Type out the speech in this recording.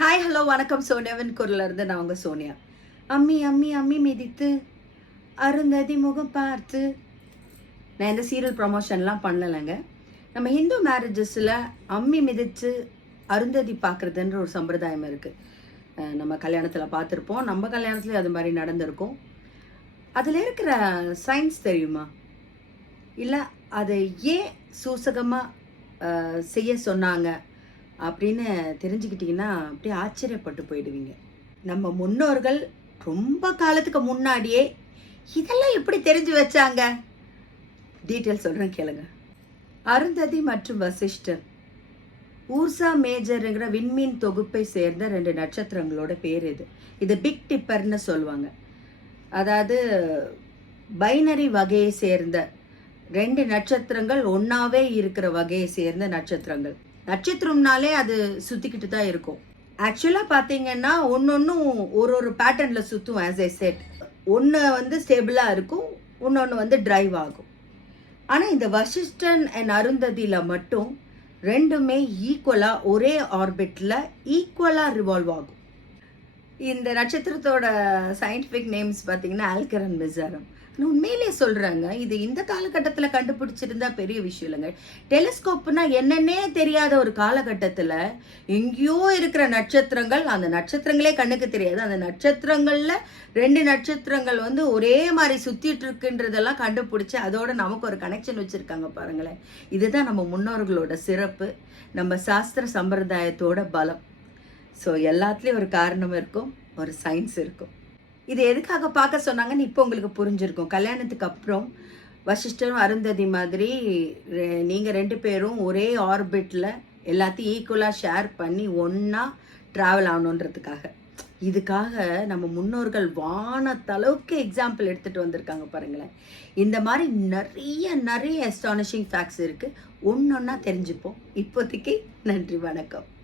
Hi hello வணக்கம். சோனியாவின் குரல்ல இருந்து நான் உங்கள் சோனியா. அம்மி அம்மி அம்மி மிதித்து அருந்ததி முகம் பார்த்து. நான் எந்த சீரியல் ப்ரமோஷன்லாம் பண்ணலைங்க. நம்ம ஹிந்து மேரேஜஸில் அம்மி மிதித்து அருந்ததி பார்க்குறதுன்ற ஒரு சம்பிரதாயம் இருக்குது நம்ம கல்யாணத்தில் பார்த்துருப்போம். நம்ம கல்யாணத்துலேயும் அது மாதிரி நடந்திருக்கும். அதில் இருக்கிற சயின்ஸ் தெரியுமா? இல்லை அதை ஏன் சூசகமாக செய்ய சொன்னாங்க? அப்படின்னு தெரிஞ்சுக்கிட்டிங்கன்னா அப்படியே ஆச்சரியப்பட்டு போயிடுவீங்க. நம்ம முன்னோர்கள் ரொம்ப காலத்துக்கு முன்னாடியே இதெல்லாம் எப்படி தெரிஞ்சு வச்சாங்க? டீட்டெயில் சொல்கிறேன் கேளுங்க. அருந்ததி மற்றும் வசிஷ்டர். ஊர்சா மேஜருங்கிற விண்மீன் தொகுப்பை சேர்ந்த ரெண்டு நட்சத்திரங்களோட பேர் இது. இது பிக் டிப்பர்னு சொல்லுவாங்க. அதாவது பைனரி வகையை சேர்ந்த ரெண்டு நட்சத்திரங்கள் ஒன்றாவே இருக்கிற வகையை சேர்ந்த நட்சத்திரங்கள். நட்சத்திரம்னாலே அது சுற்றிக்கிட்டு தான் இருக்கும் ஆக்சுவலாக பார்த்தீங்கன்னா ஒன்னொன்னும் ஒரு ஒரு பேட்டர்னில் சுற்றும் ஆஸ் ஐ செட் ஒன்று வந்து ஸ்டேபிளாக இருக்கும் இன்னொன்று வந்து டிரைவ் ஆகும். ஆனால் இந்த வசிஷ்டன் அண்ட் அருந்ததியில் மட்டும் ரெண்டுமே ஈக்குவலாக ஒரே ஆர்பிட்டில் ஈக்குவலாக ரிவால்வ் ஆகும். இந்த நட்சத்திரத்தோட சயின்டிஃபிக் நேம்ஸ் பார்த்தீங்கன்னா ஆல்கரன் மிசாரம் நான் உண்மையிலேயே சொல்கிறாங்க இது இந்த காலகட்டத்தில் கண்டுபிடிச்சிருந்தா பெரிய விஷயம் இல்லைங்க. டெலிஸ்கோப்னா என்னன்னே தெரியாத ஒரு காலகட்டத்தில் எங்கேயோ இருக்கிற நட்சத்திரங்கள் அந்த நட்சத்திரங்களே கண்ணுக்கு தெரியாது. அந்த நட்சத்திரங்களில் ரெண்டு நட்சத்திரங்கள் வந்து ஒரே மாதிரி சுற்றிட்டு இருக்குன்றதெல்லாம் கண்டுபிடிச்சி அதோட நமக்கு ஒரு கனெக்ஷன் வச்சுருக்காங்க பாருங்களேன். இதுதான் நம்ம முன்னோர்களோட சிறப்பு. நம்ம சாஸ்திர சம்பிரதாயத்தோட பலம். ஸோ எல்லாத்துலேயும் ஒரு காரணம் இருக்கும் ஒரு சயின்ஸ் இருக்கும். இது எதுக்காக பார்க்க சொன்னாங்கன்னு இப்போ உங்களுக்கு புரிஞ்சிருக்கும். கல்யாணத்துக்கு அப்புறம் வசிஷ்டரும் அருந்ததி மாதிரி நீங்கள் ரெண்டு பேரும் ஒரே ஆர்பிட்டில் எல்லாத்தையும் ஈக்குவலாக ஷேர் பண்ணி ஒன்றா ட்ராவல் ஆகணுன்றதுக்காக. இதுக்காக நம்ம முன்னோர்கள் வானத்தளவுக்கு எக்ஸாம்பிள் எடுத்துகிட்டு வந்திருக்காங்க பாருங்களேன். இந்த மாதிரி நிறைய நிறைய அஸ்டானிஷிங் ஃபேக்ட்ஸ் இருக்குது ஒன்று ஒன்றா தெரிஞ்சுப்போம். இப்போதைக்கு நன்றி வணக்கம்.